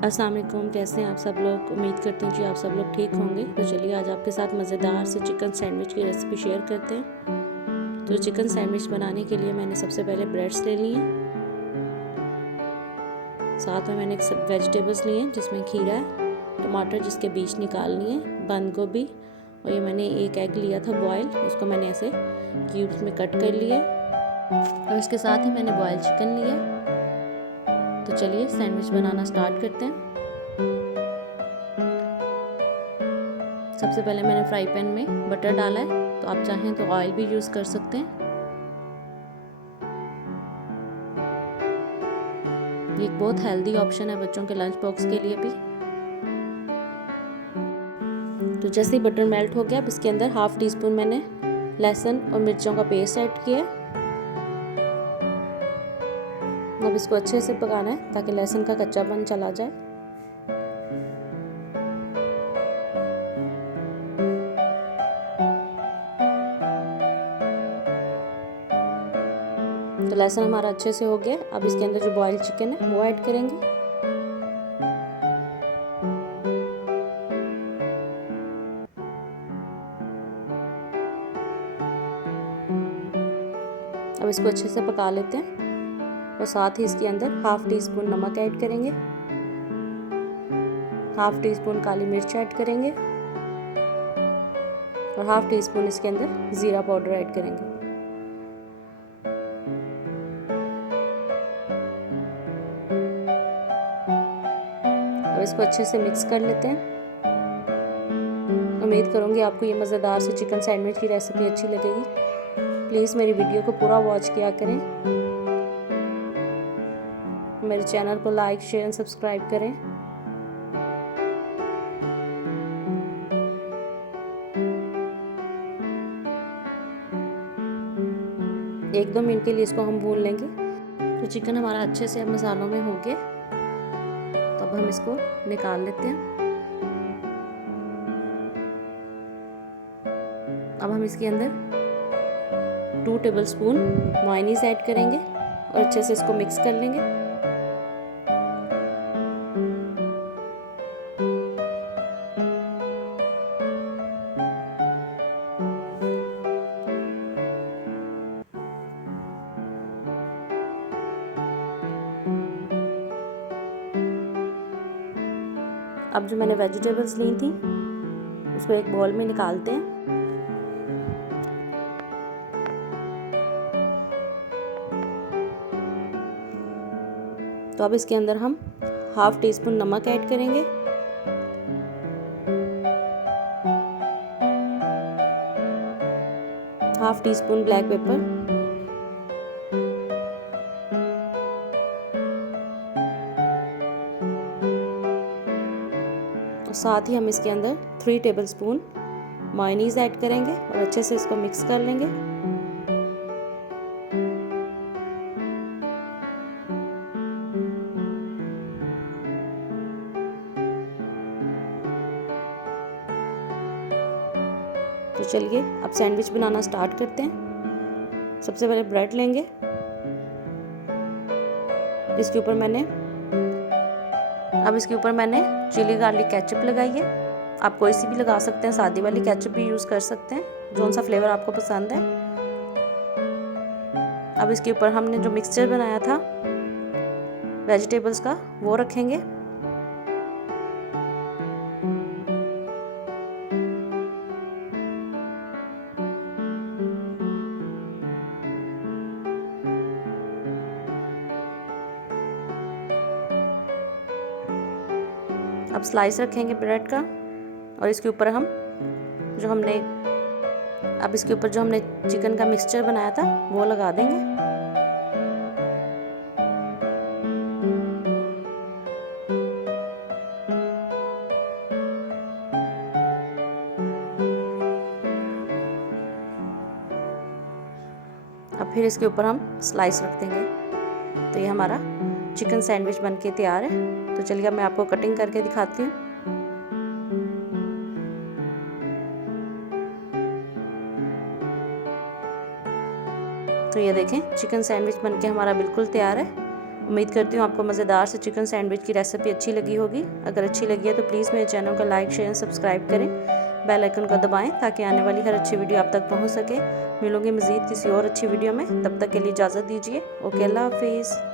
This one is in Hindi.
अस्सलाम वालेकुम। कैसे हैं आप सब लोग? उम्मीद करती हूँ कि आप सब लोग ठीक होंगे। तो चलिए आज आपके साथ मज़ेदार से चिकन सैंडविच की रेसिपी शेयर करते हैं। तो चिकन सैंडविच बनाने के लिए मैंने सबसे पहले ब्रेड्स ले लिए, साथ में मैंने सब वेजिटेबल्स लिए हैं जिसमें खीरा है, टमाटर जिसके बीज निकाल लिए, बंद गोभी, और ये मैंने एक एग लिया था बॉयल, उसको मैंने ऐसे क्यूब्स में कट कर लिया, और इसके साथ ही मैंने बॉयल चिकन लिया। तो चलिए सैंडविच बनाना स्टार्ट करते हैं। सबसे पहले मैंने फ्राई पैन में बटर डाला है, तो आप चाहें तो ऑयल भी यूज़ कर सकते हैं। ये एक बहुत हेल्दी ऑप्शन है बच्चों के लंच बॉक्स के लिए भी। तो जैसे ही बटर मेल्ट हो गया, अब इसके अंदर हाफ टी स्पून मैंने लहसुन और मिर्चों का पेस्ट ऐड किया। अब इसको अच्छे से पकाना है ताकि लहसुन का कच्चापन चला जाए। तो लहसुन हमारा अच्छे से हो गया। अब इसके अंदर जो बॉइल्ड चिकन है वो ऐड करेंगे। अब इसको अच्छे से पका लेते हैं, और साथ ही इसके अंदर हाफ टी स्पून नमक ऐड करेंगे, हाफ टी स्पून काली मिर्च ऐड करेंगे, और हाफ टी स्पून इसके अंदर ज़ीरा पाउडर ऐड करेंगे। अब इसको अच्छे से मिक्स कर लेते हैं। उम्मीद करूँगी आपको ये मज़ेदार से चिकन सैंडविच की रेसिपी अच्छी लगेगी। प्लीज़ मेरी वीडियो को पूरा वॉच किया करें। मेरे चैनल को लाइक, शेयर एंड सब्सक्राइब करें। एक दो मिनट के लिए इसको हम भून लेंगे। तो चिकन हमारा अच्छे से अब मसालों में हो गया, तो अब हम इसको निकाल लेते हैं। अब हम इसके अंदर 2 टेबलस्पून मेयोनीज ऐड करेंगे और अच्छे से इसको मिक्स कर लेंगे। अब जो मैंने वेजिटेबल्स ली थी उसको एक बाउल में निकालते हैं। तो अब इसके अंदर हम हाफ टी स्पून नमक ऐड करेंगे, half tea spoon black pepper, और साथ ही हम इसके अंदर 3 टेबलस्पून मेयोनीज ऐड करेंगे और अच्छे से इसको मिक्स कर लेंगे। तो चलिए अब सैंडविच बनाना स्टार्ट करते हैं। सबसे पहले ब्रेड लेंगे, इसके ऊपर मैंने चिली गार्लिक केचप लगाई है। आप कोई सी भी लगा सकते हैं, सादी वाली केचप भी यूज़ कर सकते हैं, जो सा फ्लेवर आपको पसंद है। अब इसके ऊपर हमने जो मिक्सचर बनाया था वेजिटेबल्स का वो रखेंगे। अब स्लाइस रखेंगे ब्रेड का, और इसके ऊपर जो हमने चिकन का मिक्सचर बनाया था वो लगा देंगे। अब फिर इसके ऊपर हम स्लाइस रख देंगे। तो ये हमारा चिकन सैंडविच बनके तैयार है। तो चलिए अब मैं आपको कटिंग करके दिखाती हूँ। तो ये देखें चिकन सैंडविच बनके हमारा बिल्कुल तैयार है। उम्मीद करती हूँ आपको मज़ेदार से चिकन सैंडविच की रेसिपी अच्छी लगी होगी। अगर अच्छी लगी है तो प्लीज़ मेरे चैनल को लाइक शेयर सब्सक्राइब करें, बेल आइकन को दबाएं ताकि आने वाली हर अच्छी वीडियो आप तक पहुँच सके। मिलूंगी मज़ीद किसी और अच्छी वीडियो में, तब तक के लिए इजाज़त दीजिए। ओके, अल्लाह हाफिज़।